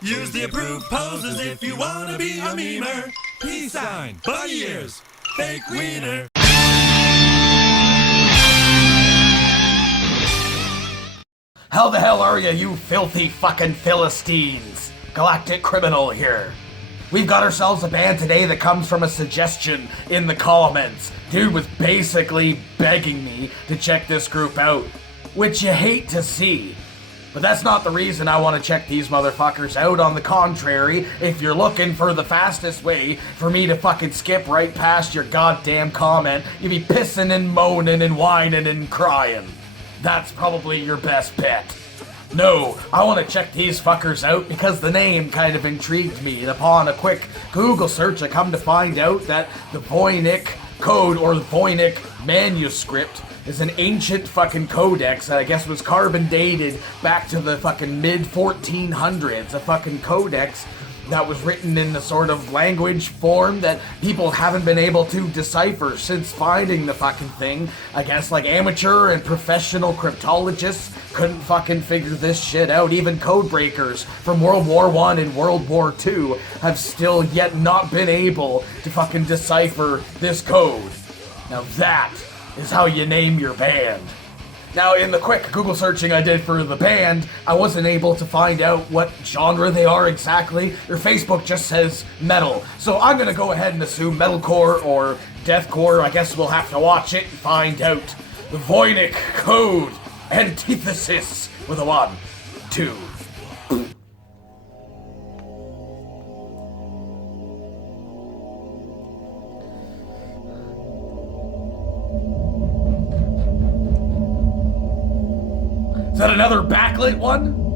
Use the approved poses if you want to be a memer. Peace sign, bunny ears, fake wiener. How the hell are you filthy fucking Philistines? Galactic Criminal here. We've got ourselves a band today that comes from a suggestion in the comments. Dude was basically begging me to check this group out, which you hate to see. But that's not the reason I want to check these motherfuckers out. On the contrary, if you're looking for the fastest way for me to fucking skip right past your goddamn comment, you'd be pissing and moaning and whining and crying. That's probably your best bet. No, I want to check these fuckers out because the name kind of intrigued me, and upon a quick Google search I come to find out that the Voynich code, or the Voynich manuscript, is an ancient fucking codex that I guess was carbon dated back to the fucking mid 1400s. A fucking codex that was written in the sort of language form that people haven't been able to decipher since finding the fucking thing. I guess like amateur and professional cryptologists couldn't fucking figure this shit out. Even code breakers from World War I and World War II have still yet not been able to fucking decipher this code. Now that is how you name your band. Now, in the quick Google searching I did for the band, I wasn't able to find out what genre they are exactly. Their Facebook just says metal. So I'm gonna go ahead and assume metalcore or deathcore. I guess we'll have to watch it and find out. The Voynich code, Antithesis, with a 1, 2. Is that another backlit one?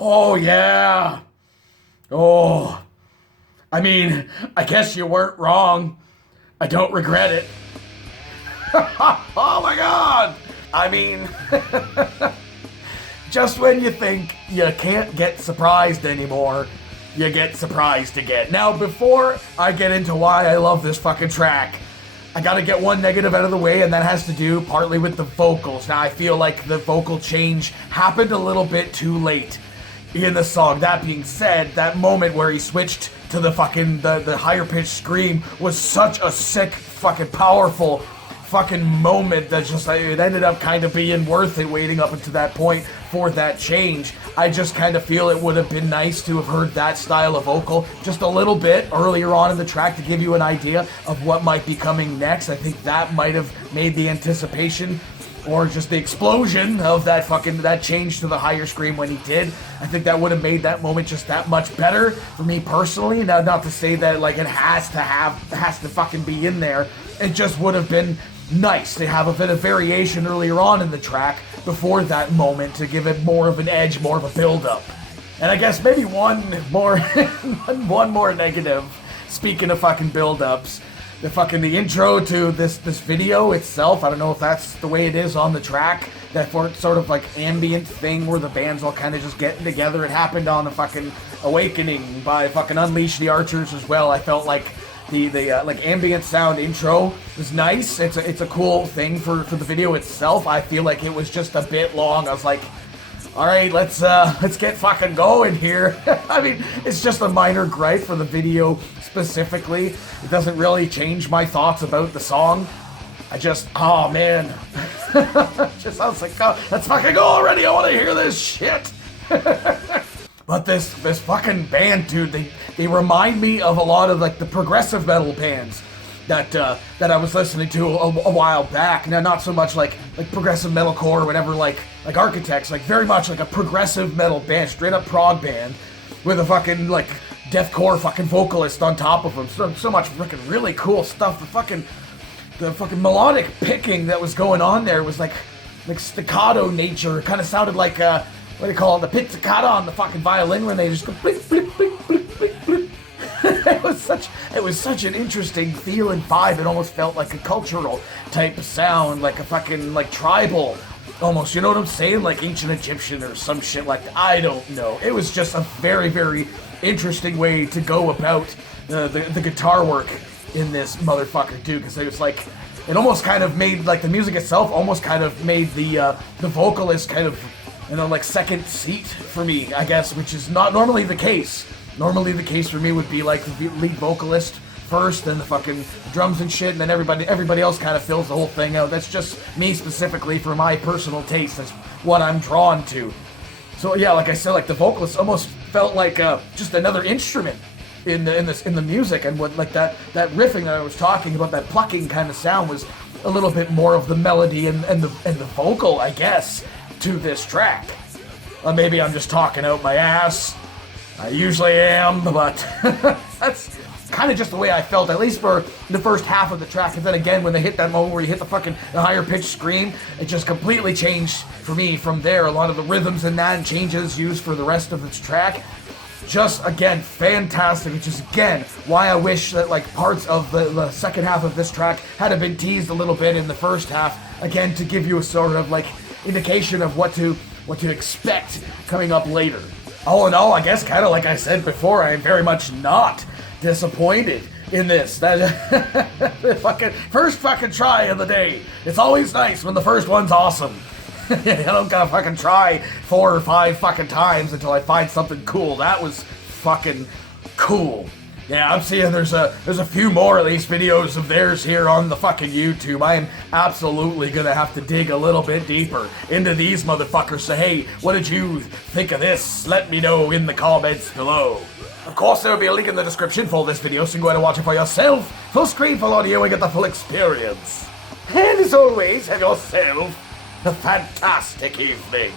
Oh, yeah. Oh. I mean, I guess you weren't wrong. I don't regret it. Oh my god! I mean, just when you think you can't get surprised anymore, you get surprised again. Now, before I get into why I love this fucking track, I gotta get one negative out of the way, and that has to do partly with the vocals. Now, I feel like the vocal change happened a little bit too late in the song. That being said, that moment where he switched to the fucking, the higher pitched scream was such a sick, fucking powerful fucking moment that just, it ended up kind of being worth it waiting up until that point for that change. I just kind of feel it would have been nice to have heard that style of vocal just a little bit earlier on in the track to give you an idea of what might be coming next. I think that might have made the anticipation or just the explosion of that change to the higher scream when he did. I think that would have made that moment just that much better for me personally. Now, not to say that like it has to fucking be in there. It just would have been nice to have a bit of variation earlier on in the track before that moment to give it more of an edge, more of a build-up. And I guess maybe one more negative, speaking of fucking build-ups, the intro to this video itself, I don't know if that's the way it is on the track, that sort of like ambient thing where the band's all kind of just getting together. It happened on a fucking Awakening by fucking Unleash the Archers as well. I felt like the like ambient sound intro was nice. It's a cool thing for the video itself. I feel like it was just a bit long. I was like, all right, let's get fucking going here. I mean, it's just a minor gripe for the video specifically. It doesn't really change my thoughts about the song. Oh man. I was like, oh, let's fucking go already. I want to hear this shit. But this fucking band, dude, they remind me of a lot of like the progressive metal bands that I was listening to a while back. Now, not so much like progressive metalcore or whatever, like Architects, like very much like a progressive metal band, straight up prog band with a fucking like deathcore fucking vocalist on top of them. So much freaking really cool stuff. The fucking melodic picking that was going on there was like staccato nature. It kind of sounded like what do you call it? The pizzicato on the fucking violin when they just go blink, blink, blink, blink, blink, blink. It was such an interesting feel and vibe. It almost felt like a cultural type of sound, like a fucking like tribal almost. You know what I'm saying? Like ancient Egyptian or some shit like that. I don't know. It was just a very, very interesting way to go about the guitar work in this motherfucker, dude. Because it was like, it almost kind of made like the music itself almost kind of made the vocalist kind of, you know, like second seat for me, I guess, which is not normally the case. Normally the case for me would be like the lead vocalist first, then the fucking drums and shit, and then everybody else kind of fills the whole thing out. That's just me specifically for my personal taste. That's what I'm drawn to. So yeah, like I said, like the vocalist almost felt like just another instrument in the music, and what like that riffing that I was talking about, that plucking kind of sound was a little bit more of the melody and the vocal, I guess, to this track. Maybe I'm just talking out my ass. I usually am, but that's kind of just the way I felt, at least for the first half of the track. And then again, when they hit that moment where you hit the higher pitched scream, it just completely changed for me from there. A lot of the rhythms in that and changes used for the rest of this track, just again fantastic. Which is again why I wish that like parts of the second half of this track had been teased a little bit in the first half, again to give you a sort of like indication of what to expect coming up later. All in all, I guess kind of like I said before, I am very much not disappointed in this. That first fucking try of the day. It's always nice when the first one's awesome. I don't gotta fucking try 4 or 5 fucking times until I find something cool. That was fucking cool. Yeah, I'm seeing there's a few more at least videos of theirs here on the fucking YouTube. I am absolutely gonna have to dig a little bit deeper into these motherfuckers. So hey, what did you think of this? Let me know in the comments below. Of course, there will be a link in the description for this video, so you can go ahead and watch it for yourself. Full screen, full audio, and get the full experience. And as always, have yourself a fantastic evening.